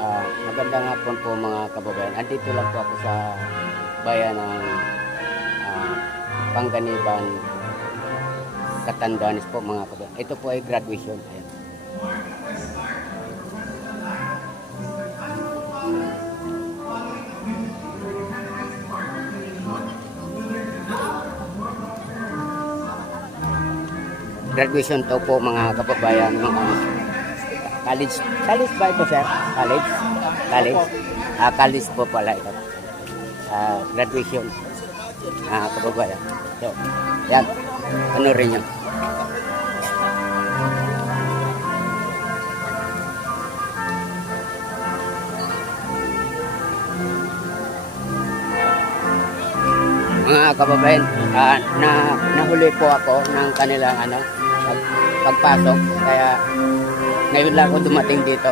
Magandang hapon po mga kababayan. Andito lang po ako sa bayan ng ah, Panganiban, Catanduanes po mga kababayan. Ito po ay graduation. Ayan. Graduation to po mga kababayan ng college ba ito sir? College college po pala ito. Graduation kababayan. So yan, ano rin yun. Mga kababayan, nahuli po ako ng kanilang pagpasok, kaya ngayon lang ako dumating dito.